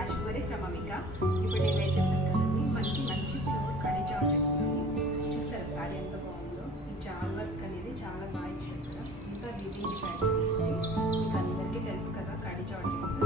రాజకుమారి from అమిక. ఇప్పుడు నేను ఏం చేశాను కదండి, మనకి మంచి ప్యూర్ కడి జార్జెట్స్ చూస్తారా సారీ ఎంత బాగుందో. ఈ జాల్ వర్క్ అనేది చాలా బాగా ఇచ్చారు కదా, ఇంకా వీవింగ్ ప్యాటర్న్. మీకు అందరికీ తెలుసు కదా కడి జార్జెట్స్